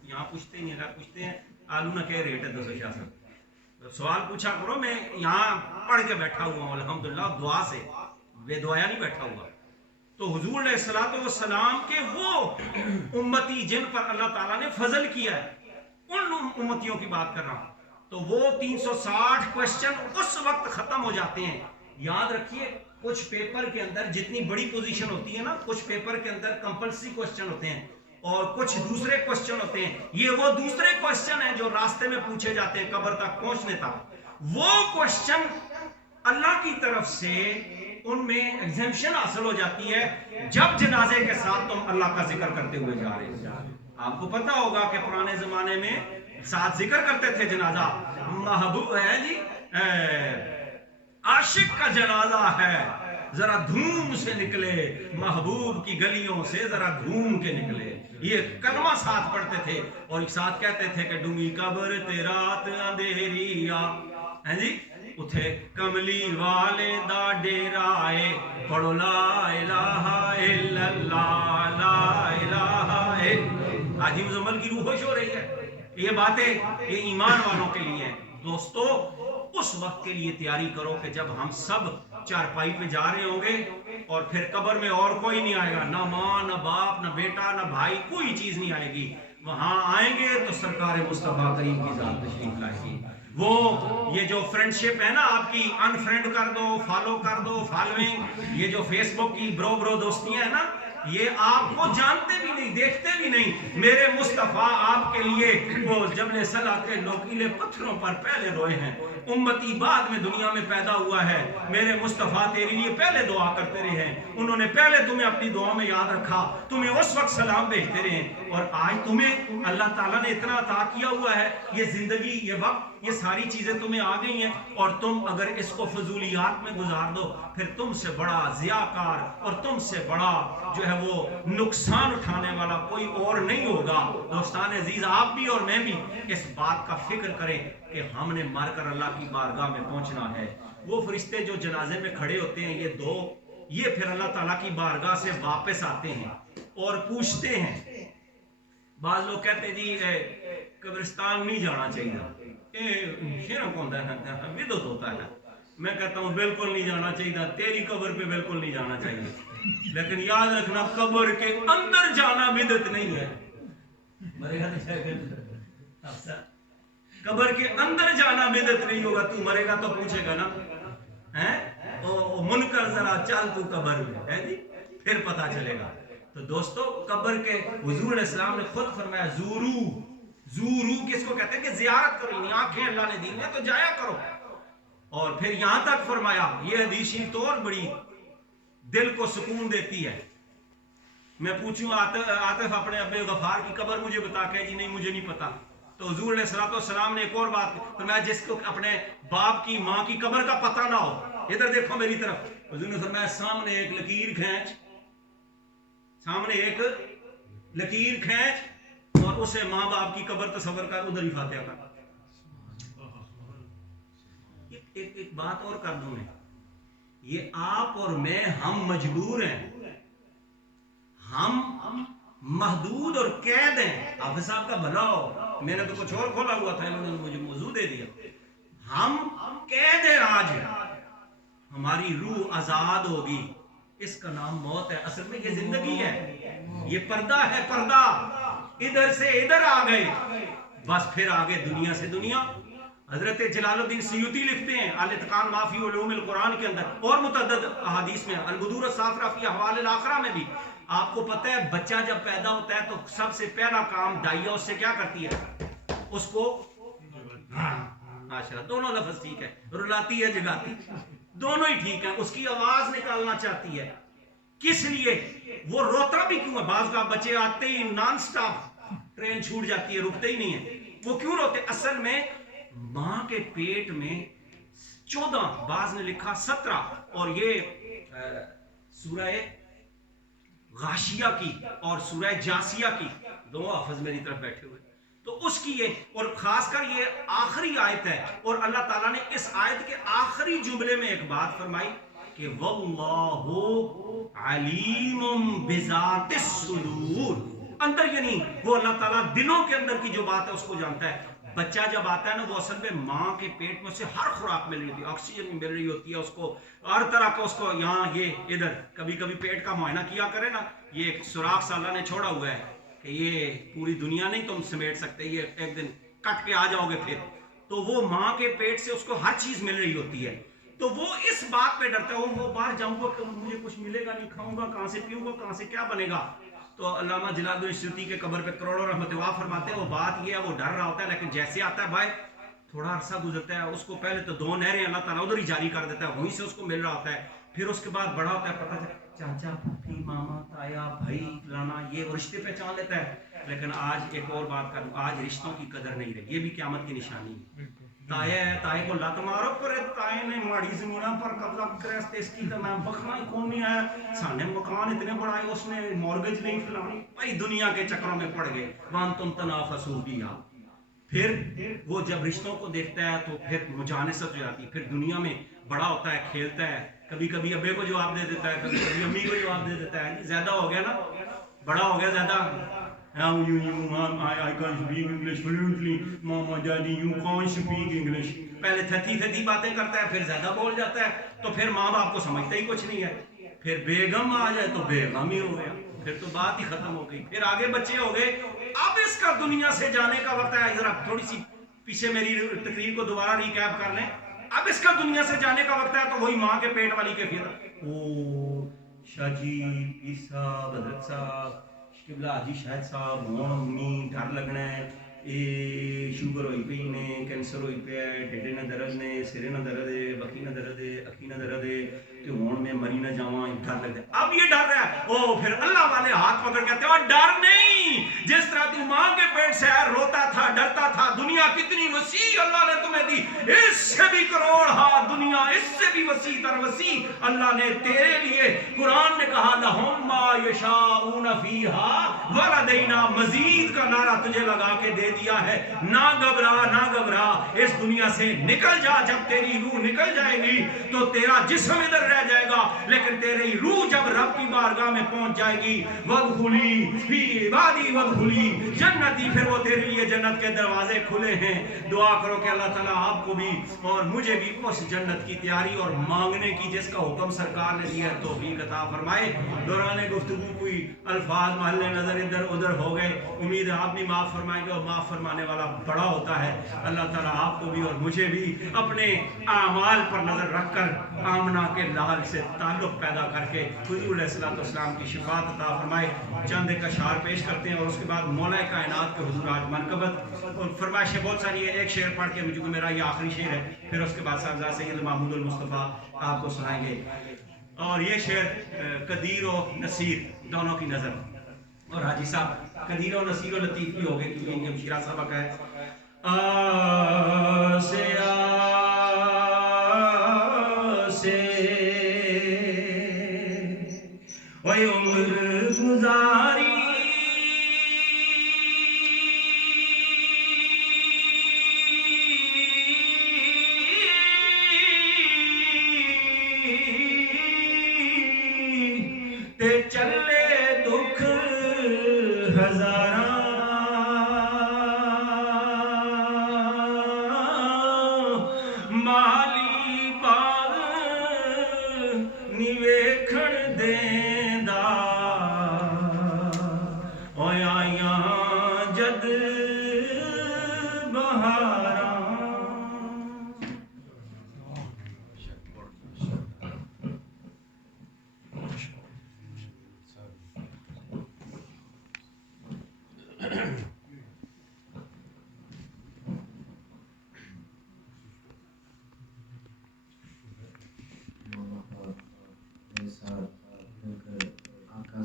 یہاں پوچھتے ہی نہیں، اگر پوچھتے ہیں آلو نہ کہہ ریٹ ہے 200 شاہ صاحب. سوال پوچھا کرو، میں یہاں پڑھ کے بیٹھا ہوا ہوں الحمدللہ، دعا سے بے دعایا نہیں بیٹھا ہوا۔ تو حضور علیہ الصلوۃ والسلام کے وہ امتی جن پر اللہ تعالیٰ نے فضل کیا ہے، ان امتیوں کی بات کر رہا ہوں۔ تو وہ 360 کوشچن اس وقت ختم ہو جاتے ہیں۔ یاد رکھیے کچھ پیپر کے اندر جتنی بڑی پوزیشن ہوتی ہے نا، کچھ پیپر کے اندر کمپلسری کوشچن ہوتے ہیں اور کچھ دوسرے کوشچن ہوتے ہیں۔ یہ وہ دوسرے کوشچن ہیں جو راستے میں پوچھے جاتے ہیں قبر تک پہنچنے تک۔ وہ کوشچن اللہ کی طرف سے ان میں ایگزیمشن حاصل ہو جاتی ہے جب جنازے کے ساتھ تم اللہ کا ذکر کرتے ہوئے جا رہے ہو۔ آپ کو پتا ہوگا کہ پرانے زمانے میں ساتھ ذکر کرتے تھے جنازہ، محبوب ہے جی عاشق کا جنازہ ہے، ذرا دھوم سے نکلے، محبوب کی گلیوں سے ذرا گھوم کے نکلے، یہ کلمہ ساتھ پڑھتے تھے اور ایک ساتھ کہتے تھے کہ ڈونگی قبر تے رات اندھیری آ، ہیں جی اتھے کملی والے دا ڈیرا ہے، پڑھو لا الہ الا اللہ لا الہ الا۔ حاجی مزمل کی روح خوش ہو رہی ہے، یہ باتیں یہ ایمان والوں کے لیے ہیں۔ دوستو اس وقت کے لیے تیاری کرو کہ جب ہم سب چارپائی پہ جا رہے ہوں گے اور پھر قبر میں اور کوئی نہیں آئے گا، نہ ماں نہ باپ نہ بیٹا نہ بھائی، کوئی چیز نہیں آئے گی۔ وہاں آئیں گے تو سرکار مصطفیٰ کریم کی ذات تشریف لائے گی۔ وہ یہ جو فرینڈ شپ ہے نا آپ کی، ان فرینڈ کر دو، فالو کر دو، فالوئنگ، یہ جو فیس بک کی برو دوستیاں ہیں نا، یہ آپ کو جانتے بھی نہیں دیکھتے بھی نہیں۔ میرے مصطفیٰ آپ کے لیے وہ جبل صلا کے نوکیلے پتھروں پر پہلے روئے ہیں، امتی بعد میں دنیا میں پیدا ہوا ہے، میرے مصطفیٰ تیرے لیے پہلے دعا کرتے رہے ہیں، انہوں نے پہلے تمہیں اپنی دعاؤں میں یاد رکھا، تمہیں اس وقت سلام بھیجتے رہے ہیں، اور آج تمہیں اللہ تعالیٰ نے اتنا عطا کیا ہوا ہے، یہ زندگی، یہ وقت، یہ ساری چیزیں تمہیں آ گئی ہیں، اور تم اگر اس کو فضولیات میں گزار دو پھر تم سے بڑا ضیاءکار اور تم سے بڑا جو ہے وہ نقصان اٹھانے والا کوئی اور نہیں ہوگا۔ دوستان عزیز، آپ بھی اور میں بھی اس بات کا فکر کریں کہ ہم نے مر کر اللہ کی بارگاہ میں پہنچنا ہے۔ وہ فرشتے جو جنازے میں کھڑے ہوتے ہیں یہ دو، یہ پھر اللہ تعالیٰ کی بارگاہ سے واپس آتے ہیں اور پوچھتے ہیں۔ بعض لوگ کہتے ہیں جی قبرستان نہیں جانا چاہیے، بدعت ہوتا ہے۔ میں کہتا ہوں بالکل نہیں جانا چاہیے، تیری قبر پہ بالکل نہیں جانا چاہیے، لیکن یاد رکھنا قبر کے اندر جانا بدعت نہیں ہے۔ قبر کے اندر جانا بدعت نہیں ہوگا، تو مرے گا تو پوچھے گا نا منکر ذرا چل تو قبر میں، ہے جی پھر پتا چلے گا۔ تو دوستو قبر کے حضور علیہ السلام نے خود فرمایا زورو کس کو کہتے ہیں کہ زیارت کرو، یعنی آنکھیں اللہ نے دی ہیں تو جایا کرو۔ اور پھر یہاں تک فرمایا، یہ حدیث شریف تو اور بڑی دل کو سکون دیتی ہے۔ میں پوچھوں عاطف اپنے ابے غفار کی قبر مجھے بتا کے، جی نہیں مجھے نہیں پتا، تو حضور علیہ السلام نے ایک اور بات فرمایا، جس کو اپنے باپ کی ماں کی قبر کا پتہ نہ ہو، ادھر دیکھو میری طرف، حضور نے فرمایا سامنے ایک لکیر کھینچ، سامنے ایک لکیر کھینچ اور اسے ماں باپ کی قبر تصور کر، ادھر ہی فاتحہ کر۔ ایک بات اور کر دوں میں، یہ آپ اور میں ہم مجبور ہیں، ہم محدود اور قید ہیں۔ حافظ صاحب کا بھلا ہو، میں نے تو کچھ اور کھولا ہوا تھا، انہوں نے مجھے موضوع دے دیا۔ ہم قید ہیں، آج ہماری روح آزاد ہوگی، اس کا نام موت ہے، اصل میں یہ زندگی ہے، یہ پردہ ہے، پردہ ادھر سے ادھر آ گئے، بس پھر آگے دنیا سے دنیا۔ حضرت جلال الدین سیوطی لکھتے ہیں الاتقان ما فی علوم القرآن کے اندر، اور متعدد احادیث میں، البدور الصافرہ فی احوال الاخرہ میں بھی، آپ کو پتہ ہے بچہ جب پیدا ہوتا ہے تو سب سے پہلا کام دائیا اس سے کیا کرتی ہے؟ اس کو دونوں لفظ ٹھیک ہے، رلاتی ہے جگاتی، دونوں ہی ٹھیک ہیں، اس کی آواز نکالنا چاہتی ہے۔ کس لیے؟ وہ روتا بھی کیوں ہے؟ بعض کا بچے آتے ہی نان سٹاپ ٹرین چھوٹ جاتی ہے، رکتے ہی نہیں ہیں، وہ کیوں روتے؟ اصل میں ماں کے پیٹ میں 14، بعض نے لکھا 17، اور یہ سورہ غاشیہ کی اور سورہ جاسیہ کی، دو حافظ میری طرف بیٹھے ہوئے، تو اس کی یہ، اور خاص کر یہ آخری آیت ہے، اور اللہ تعالیٰ نے اس آیت کے آخری جملے میں ایک بات فرمائی کہ وَاللَّهُ عَلِيمٌ بِذَاتِ الصُّدُورِ، اندر، یعنی وہ اللہ تعالیٰ دلوں کے اندر کی جو بات ہے اس کو جانتا ہے۔ بچہ جب آتا ہے نا وہ اصل میں ماں کے پیٹ میں سے ہر خوراک مل رہی ہوتی ہے, آکسیجن مل رہی ہوتی ہے اس کو, ہر طرح کا اس کو یہاں یہ ادھر. کبھی کبھی پیٹ کا معائنہ کیا کرے نا, یہ ایک سوراخ اللہ نے چھوڑا ہوا ہے کہ یہ پوری دنیا نہیں تم سمیٹ سکتے, یہ ایک دن کٹ کے آ جاؤ گے پھر. تو وہ ماں کے پیٹ سے اس کو ہر چیز مل رہی ہوتی ہے, تو وہ اس بات پہ ڈرتا ہے وہ باہر جاؤں گا تو مجھے کچھ ملے گا نہیں, کھاؤں گا کہاں سے, پیوں گا کہاں سے, کیا بنے گا. تو علامہ جلال الدین سیوطی کے قبر پہ کروڑوں رحمت اللہ فرماتے ہیں وہ بات یہ ہے, وہ ڈر رہا ہوتا ہے لیکن جیسے آتا ہے بھائی تھوڑا عرصہ گزرتا ہے اس کو پہلے تو 2 نہریں اللہ تعالیٰ ادھر ہی جاری کر دیتا ہے, وہیں سے اس کو مل رہا ہوتا ہے. پھر اس کے بعد بڑا ہوتا ہے, پتہ چلتا چاچا پھوپھی ماما تایا بھائی فلانا, یہ وہ رشتے پہچان لیتا ہے. لیکن آج ایک اور بات کروں, آج رشتوں کی قدر نہیں رہی, یہ بھی قیامت کی نشانی ہے. تایا ہے, تائے کو لت مارو پر تائے نے ماڑی زمینہ پر قبضہ کرے اس کی تو میں بخنا ہی کون نہیں آیا, سانے مکان اتنے بڑھائے اس نے مورگج نہیں فلانی, بھائی دنیا کے چکروں میں پڑ گئے. وان تم تنافسوا بیا. پھر وہ جب رشتوں کو دیکھتا ہے تو پھر مجانست ہو جاتی ہے, پھر دنیا میں بڑا ہوتا ہے, کھیلتا ہے, کبھی کبھی ابے کو جواب دے دیتا ہے, کبھی کبھی امی کو جواب دے دیتا ہے. زیادہ ہو گیا نا, بڑا ہو گیا زیادہ. I can speak English fluently. Mama, Daddy, you can't speak English. پہلے تھتی باتیں کرتا ہے, پھر زیادہ بول جاتا ہے, تو پھر ماں باپ کو سمجھتا ہی کچھ نہیں ہے. پھر بیگم آ جائے تو بیگم ہی ہو گیا, پھر تو بات ہی ختم ہو گئی. پھر آگے بچے ہو گئے, اب اس کا دنیا سے جانے کا وقت ہے. ذرا تھوڑی سی پیچھے میری تقریر کو دوبارہ ریکیپ کر لیں. اب اس کا دنیا سے جانے کا وقت ہے تو وہی ماں کے پیٹ والی کیفیت, او شاہ جی, پیر صاحب, حضرت صاحب, قبلہ حاجی شاہد صاحب, امی ڈر لگنا ہے, یہ شوگر ہوئی پی نے, کینسر ہوئی پیا ہے, ڈیڈے نہ درد نے, سرے نہ درد ہے, بکی نہ درد ہے, اکھی نہ درد ہے, تو ہون میں مری نہ جاواں, ڈر لگتا ہے. اب یہ ڈر رہا ہے, او پھر اللہ والے ہاتھ پکڑ کہتے ہیں ڈر نہیں, جس طرح تو ماں کے پیٹ سے روتا تھا, ڈرتا تھا, دنیا کتنی وسیع اللہ نے تمہیں دی, اس سے بھی کروڑ ہاتھ دنیا, اس سے بھی وسیع تر وسیع اللہ نے تیرے لیے. قرآن نے کہا لہم ما یشاؤون فیہا ولدینا مزید کا نعرہ تجھے لگا کے دے دیا ہے. نہ گھبرا, نہ گھبرا, اس دنیا سے نکل جا. جب تیری روح نکل جائے گی تو تیرا جسم ادھر رہ جائے گا, لیکن تیری روح جب رب کی بارگاہ میں پہنچ جائے گی, وادخلی فی عبادی وادخلی جنتی, پھر وہ تیرے لیے جنت کے دروازے کھلے ہیں. دعا کرو کہ اللہ تعالیٰ آپ کو بھی اور مجھے بھی اس جنت کی تیاری اور مانگنے کی جس کا حکم سرکار نے دیا ہے توفیق عطا فرمائے. دوران گفتگو کوئی الفاظ محل نظر ادھر ادھر ہو گئے, امید ہے آپ بھی معاف فرمائیں گے, اور معاف فرمانے والا بڑا ہوتا ہے. اللہ تعالیٰ آپ کو بھی اور مجھے بھی اپنے اعمال پر نظر رکھ کر آمنہ کے لال سے تعلق پیدا کر کے حضور علیہ السلام کی شفاعت عطا فرمائے. چند ایک اشعار پیش کرتے ہیں اور اس کے بعد مولا کائنات کے حضور آج منقبت اور فرمائشیں بہت ساری ہیں. ایک شعر پڑھ کے مجھے کو میرا یہ آخری شعر ہے, پھر اس کے بعد صاحبزادہ سید محمود المصطفیٰ آپ کو سنائیں گے. اور یہ شعر قدیر و نصیر دونوں کی نظر, اور حاجی صاحب قدیر و نصیر و لطیف بھی ہو گئے کیونکہ ان کے ہمشیرہ سبق ہے. وہی عمر گزاری تے چلے دکھ ہزاراں, مالی باغ نی ویکھن دیندا, اوے آئیاں جد بہاراں.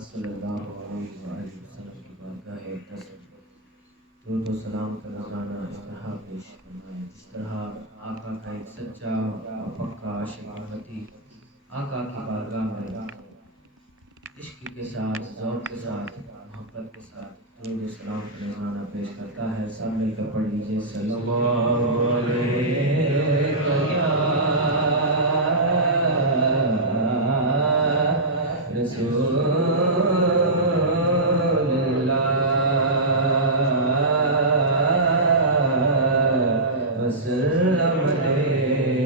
صلی اللہ علیہ وسلم کی بارگاہ درود و سلام کا نذرانہ اس طرح پیش فرمائے جس طرح آقا کا ایک سچا اور پکا عاشق امتی آقا کی بارگاہ میں عشق کے ساتھ, ذوق کے ساتھ, محبت کے ساتھ درود و سلام کا نذرانہ پیش کرتا ہے. سب مل کر پڑھ لیجیے صلی اللہ علیہ رسول اللہ دے